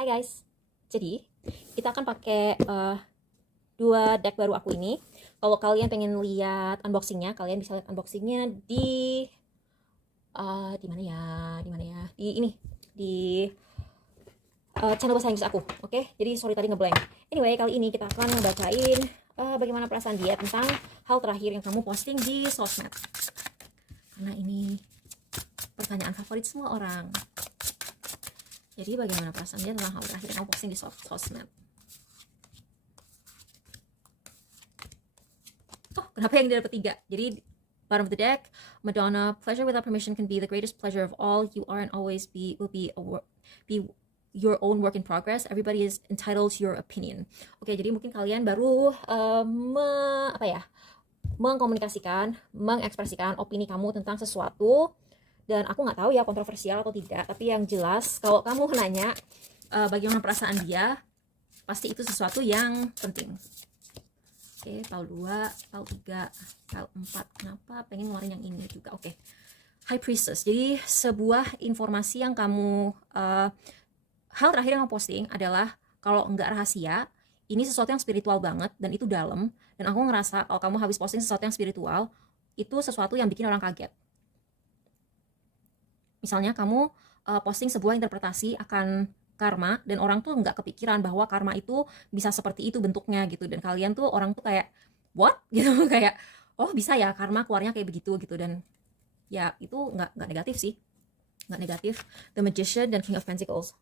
Hai guys, jadi kita akan pakai dua deck baru aku ini. Kalau kalian pengen lihat unboxingnya, kalian bisa lihat unboxingnya di mana ya, di ini, di channel bahasa Inggris aku, oke? Jadi sorry tadi ngeblank. Anyway, kali ini kita akan ngebacain bagaimana perasaan dia tentang hal terakhir yang kamu posting di sosmed. Karena ini pertanyaan favorit semua orang. Jadi bagaimana perasaan dia tentang hal terakhir yang kamu posting di sosmed? Oh, kenapa yang dia dapat 3? Jadi bottom of the deck, Madonna, pleasure without permission can be the greatest pleasure of all. You are and always will be your own work in progress. Everybody is entitled to your opinion. Oke, jadi mungkin kalian baru mengkomunikasikan, mengekspresikan opini kamu tentang sesuatu, dan aku nggak tahu ya kontroversial atau tidak, tapi yang jelas kalau kamu nanya bagaimana perasaan dia, pasti itu sesuatu yang penting. Oke, pile 2, pile 3, pile 4. Kenapa pengen ngeluarin yang ini juga? Oke. High Priestess. Jadi sebuah informasi yang kamu hal terakhir yang kamu posting adalah kalau nggak rahasia, ini sesuatu yang spiritual banget dan itu dalam, dan aku ngerasa kalau kamu habis posting sesuatu yang spiritual, itu sesuatu yang bikin orang kaget. Misalnya kamu posting sebuah interpretasi akan karma, dan orang tuh nggak kepikiran bahwa karma itu bisa seperti itu bentuknya gitu, dan kalian tuh orang tuh kayak what gitu kayak oh bisa ya karma keluarnya kayak begitu gitu, dan ya itu nggak negatif sih, nggak negatif. The Magician dan King of Pentacles.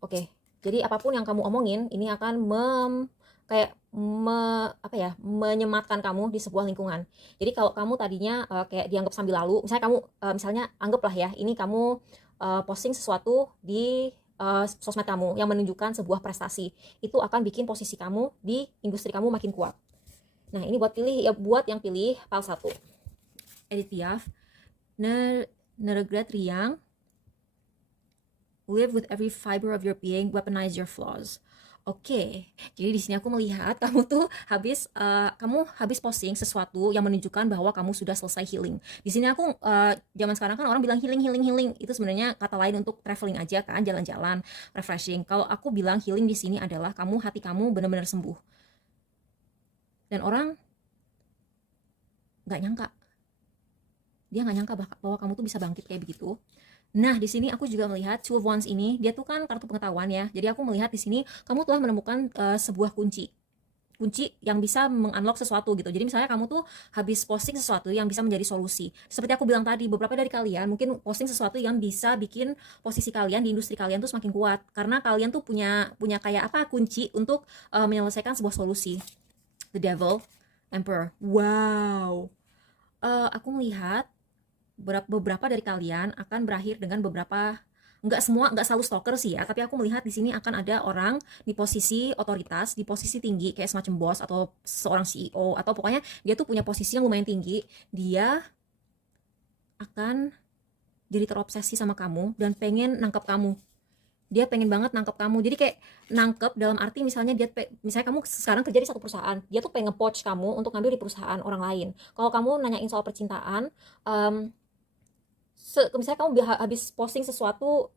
Oke, jadi apapun yang kamu omongin ini akan menyematkan kamu di sebuah lingkungan. Jadi kalau kamu tadinya kayak dianggap sambil lalu, misalnya kamu misalnya anggaplah ya ini kamu posting sesuatu di sosmed kamu yang menunjukkan sebuah prestasi, itu akan bikin posisi kamu di industri kamu makin kuat. Nah ini buat yang pilih pile 1. Edith Piaf, ne regret rien, live with every fiber of your being, weaponize your flaws. Oke, jadi di sini aku melihat kamu tuh habis posting sesuatu yang menunjukkan bahwa kamu sudah selesai healing. Di sini aku zaman sekarang kan orang bilang healing, itu sebenarnya kata lain untuk traveling aja kan, jalan-jalan, refreshing. Kalau aku bilang healing di sini adalah hati kamu benar-benar sembuh. Dan orang nggak nyangka, dia nggak nyangka bahwa kamu tuh bisa bangkit kayak begitu. Nah, di sini aku juga melihat Two of Wands ini, dia tuh kan kartu pengetahuan ya. Jadi aku melihat di sini kamu telah menemukan sebuah kunci yang bisa mengunlock sesuatu gitu. Jadi misalnya kamu tuh habis posting sesuatu yang bisa menjadi solusi. Seperti aku bilang tadi, beberapa dari kalian mungkin posting sesuatu yang bisa bikin posisi kalian di industri kalian tuh semakin kuat, karena kalian tuh punya kayak kunci untuk menyelesaikan sebuah solusi. The Devil, Emperor. Wow. Aku melihat beberapa dari kalian akan berakhir dengan nggak selalu stalker sih ya, tapi aku melihat di sini akan ada orang di posisi otoritas, di posisi tinggi kayak semacam bos atau seorang CEO, atau pokoknya dia tuh punya posisi yang lumayan tinggi. Dia akan jadi terobsesi sama kamu dan pengen nangkep kamu. Dia pengen banget nangkep kamu. Jadi kayak nangkep dalam arti misalnya misalnya kamu sekarang kerja di satu perusahaan, dia tuh pengen nge-poach kamu untuk ngambil di perusahaan orang lain. Kalau kamu nanyain soal percintaan, misalnya kamu habis posting sesuatu,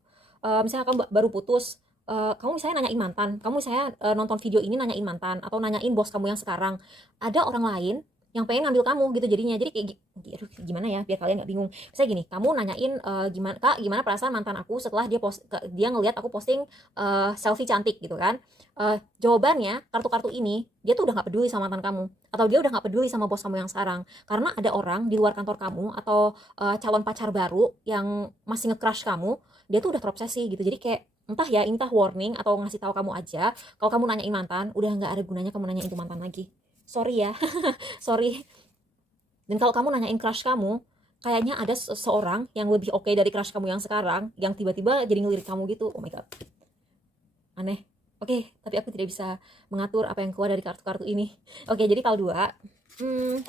misalnya kamu baru putus, kamu misalnya nanyain mantan, kamu misalnya nonton video ini nanyain mantan atau nanyain bos kamu yang sekarang, ada orang lain yang pengen ngambil kamu gitu jadinya. Jadi kayak aduh, gimana ya biar kalian nggak bingung. Misalnya gini, kamu nanyain gimana perasaan mantan aku setelah dia ngelihat aku posting selfie cantik gitu kan. Jawabannya kartu-kartu ini dia tuh udah nggak peduli sama mantan kamu, atau dia udah nggak peduli sama bos kamu yang sekarang, karena ada orang di luar kantor kamu atau calon pacar baru yang masih nge-crush kamu. Dia tuh udah terobsesi gitu. Jadi kayak entah warning atau ngasih tahu kamu aja kalau kamu nanyain mantan, udah nggak ada gunanya kamu nanyain itu mantan lagi. Sorry ya. Sorry. Dan kalau kamu nanyain crush kamu, kayaknya ada seorang yang lebih oke dari crush kamu yang sekarang, yang tiba-tiba jadi ngelirik kamu gitu. Oh my god, aneh. Oke, tapi aku tidak bisa mengatur apa yang keluar dari kartu-kartu ini. Oke, jadi kalau 2,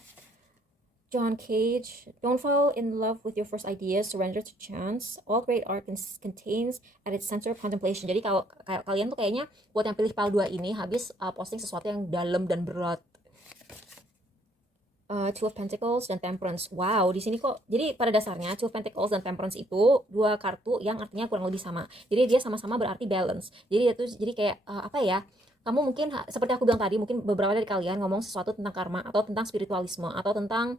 John Cage, don't fall in love with your first ideas, surrender to chance. All great art contains at its center contemplation. Jadi kalau kalian tuh kayaknya buat yang pilih pile 2 ini habis posting sesuatu yang dalam dan berat. Two of Pentacles dan Temperance. Wow, di sini kok. Jadi pada dasarnya Two of Pentacles dan Temperance itu dua kartu yang artinya kurang lebih sama. Jadi dia sama-sama berarti balance. Jadi itu jadi kayak apa ya? Kamu mungkin seperti aku bilang tadi, mungkin beberapa dari kalian ngomong sesuatu tentang karma atau tentang spiritualisme atau tentang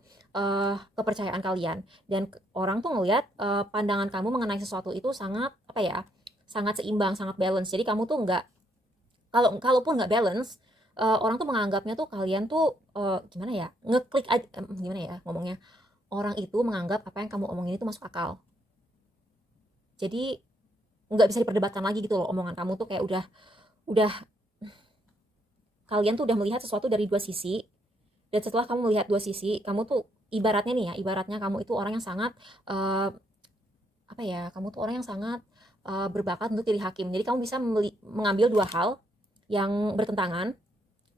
kepercayaan kalian. Dan orang tuh ngelihat pandangan kamu mengenai sesuatu itu sangat apa ya? Sangat seimbang, sangat balance. Jadi kamu tuh nggak kalaupun nggak balance, orang tuh menganggapnya tuh kalian tuh gimana ya, ngeklik aja, gimana ya ngomongnya, orang itu menganggap apa yang kamu omongin itu masuk akal. Jadi nggak bisa diperdebatkan lagi gitu loh, omongan kamu tuh kayak udah kalian tuh udah melihat sesuatu dari dua sisi. Dan setelah kamu melihat dua sisi, kamu tuh ibaratnya nih ya, ibaratnya kamu itu orang yang sangat apa ya, kamu tuh orang yang sangat berbakat untuk jadi hakim. Jadi kamu bisa mengambil dua hal yang bertentangan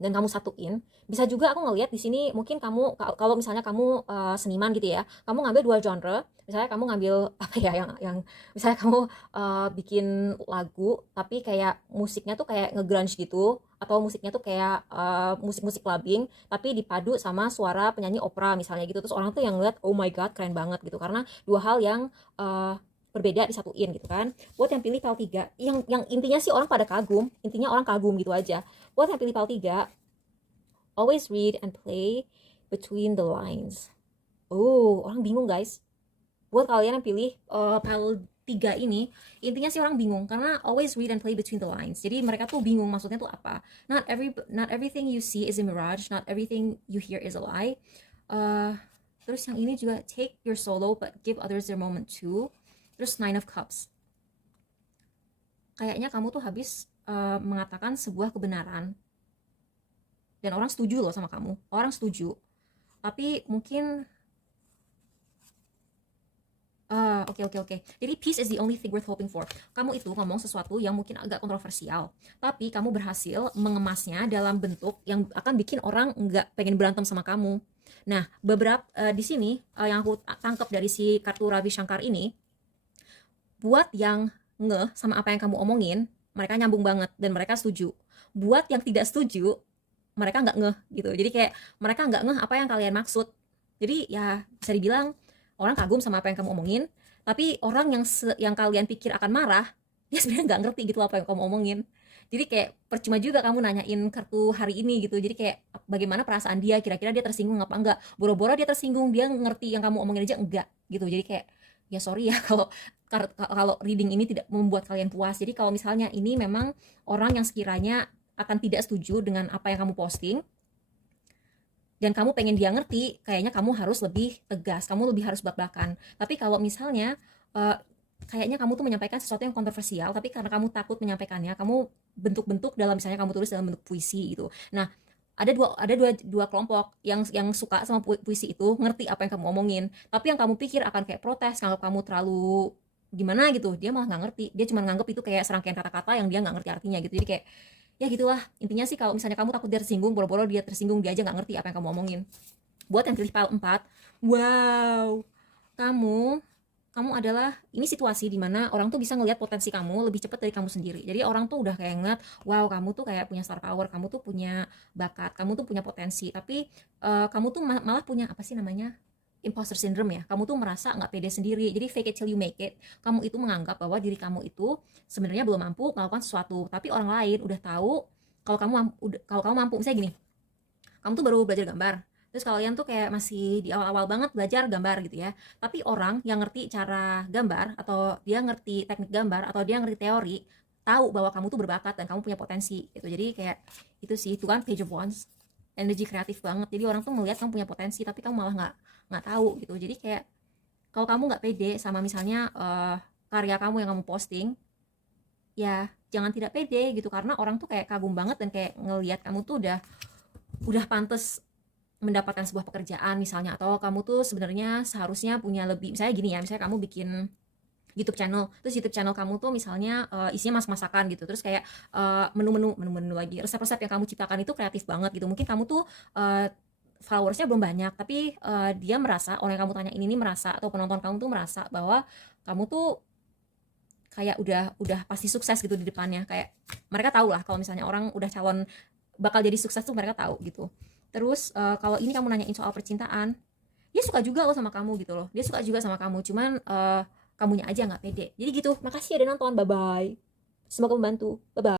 dan kamu satuin. Bisa juga aku ngelihat di sini mungkin kamu kalau misalnya kamu seniman gitu ya, kamu ngambil dua genre. Misalnya kamu ngambil apa ya yang misalnya kamu bikin lagu tapi kayak musiknya tuh kayak nge-grunge gitu, atau musiknya tuh kayak musik-musik clubbing tapi dipadu sama suara penyanyi opera misalnya gitu. Terus orang tuh yang ngeliat, oh my god keren banget gitu, karena dua hal yang berbeda disatuin gitu kan. Buat yang pilih PAL 3, yang intinya sih orang pada kagum, intinya orang kagum gitu aja. Buat yang pilih PAL 3, always read and play between the lines. Oh, orang bingung guys. Buat kalian yang pilih PAL 3 ini, intinya sih orang bingung karena always read and play between the lines. Jadi mereka tuh bingung maksudnya tuh apa. Not everything you see is a mirage, not everything you hear is a lie. Terus yang ini juga, take your solo but give others their moment too. Terus Nine of Cups. Kayaknya kamu tuh habis mengatakan sebuah kebenaran. Dan orang setuju loh sama kamu. Orang setuju. Tapi mungkin oke. Jadi peace is the only thing worth hoping for. Kamu itu ngomong sesuatu yang mungkin agak kontroversial, tapi kamu berhasil mengemasnya dalam bentuk yang akan bikin orang nggak pengen berantem sama kamu. Nah, beberapa di sini yang aku tangkap dari si kartu Ravi Shankar ini, buat yang ngeh sama apa yang kamu omongin, mereka nyambung banget dan mereka setuju. Buat yang tidak setuju, mereka nggak ngeh gitu. Jadi kayak mereka nggak ngeh apa yang kalian maksud. Jadi ya bisa dibilang orang kagum sama apa yang kamu omongin, tapi orang yang kalian pikir akan marah, dia sebenarnya nggak ngerti gitu apa yang kamu omongin. Jadi kayak percuma juga kamu nanyain kartu hari ini gitu. Jadi kayak bagaimana perasaan dia, kira-kira dia tersinggung apa enggak. Boro-boro dia tersinggung, dia ngerti yang kamu omongin aja enggak gitu. Jadi kayak ya sorry ya kalau reading ini tidak membuat kalian puas. Jadi kalau misalnya ini memang orang yang sekiranya akan tidak setuju dengan apa yang kamu posting dan kamu pengen dia ngerti, kayaknya kamu harus lebih tegas, kamu lebih harus belak-belakan. Tapi kalau misalnya kayaknya kamu tuh menyampaikan sesuatu yang kontroversial, tapi karena kamu takut menyampaikannya, kamu bentuk-bentuk dalam, misalnya kamu tulis dalam bentuk puisi gitu. Nah, ada dua kelompok yang suka sama puisi itu, ngerti apa yang kamu omongin, tapi yang kamu pikir akan kayak protes kalau kamu terlalu gimana gitu, dia malah nggak ngerti, dia cuma nganggep itu kayak serangkaian kata-kata yang dia nggak ngerti artinya gitu. Jadi kayak ya gitulah intinya sih. Kalau misalnya kamu takut dia tersinggung, boro-boro dia tersinggung, dia aja nggak ngerti apa yang kamu omongin. Buat yang pilih pile 4, wow, kamu kamu adalah, ini situasi dimana orang tuh bisa ngelihat potensi kamu lebih cepat dari kamu sendiri. Jadi orang tuh udah kayak ngeliat, wow kamu tuh kayak punya star power, kamu tuh punya bakat, kamu tuh punya potensi. Tapi kamu tuh malah punya apa sih namanya, imposter syndrome ya. Kamu tuh merasa nggak pede sendiri. Jadi fake it till you make it. Kamu itu menganggap bahwa diri kamu itu sebenarnya belum mampu melakukan sesuatu, tapi orang lain udah tahu kalau kamu mampu. Misalnya gini, kamu tuh baru belajar gambar, terus kalian tuh kayak masih di awal-awal banget belajar gambar gitu ya, tapi orang yang ngerti cara gambar atau dia ngerti teknik gambar atau dia ngerti teori, tahu bahwa kamu tuh berbakat dan kamu punya potensi gitu. Jadi kayak itu sih, itu kan page of wands, energi kreatif banget. Jadi orang tuh melihat kamu punya potensi tapi kamu malah nggak tahu gitu. Jadi kayak kalau kamu nggak pede sama misalnya karya kamu yang kamu posting, ya jangan tidak pede gitu, karena orang tuh kayak kagum banget dan kayak ngelihat kamu tuh udah pantas mendapatkan sebuah pekerjaan misalnya, atau kamu tuh sebenarnya seharusnya punya lebih. Misalnya gini ya, misalnya kamu bikin YouTube channel, terus YouTube channel kamu tuh misalnya isinya masak-masakan gitu, terus kayak menu-menu lagi, resep-resep yang kamu ciptakan itu kreatif banget gitu. Mungkin kamu tuh followersnya belum banyak, tapi dia merasa, orang yang kamu tanya ini merasa, atau penonton kamu tuh merasa bahwa kamu tuh kayak udah pasti sukses gitu di depannya. Kayak mereka tahu lah kalau misalnya orang udah calon bakal jadi sukses tuh, mereka tahu gitu. Terus kalau ini kamu nanyain soal percintaan, dia suka juga loh sama kamu gitu loh, dia suka juga sama kamu, cuman kamunya aja nggak pede. Jadi gitu. Makasih ya udah nonton, bye bye, semoga membantu, bye bye.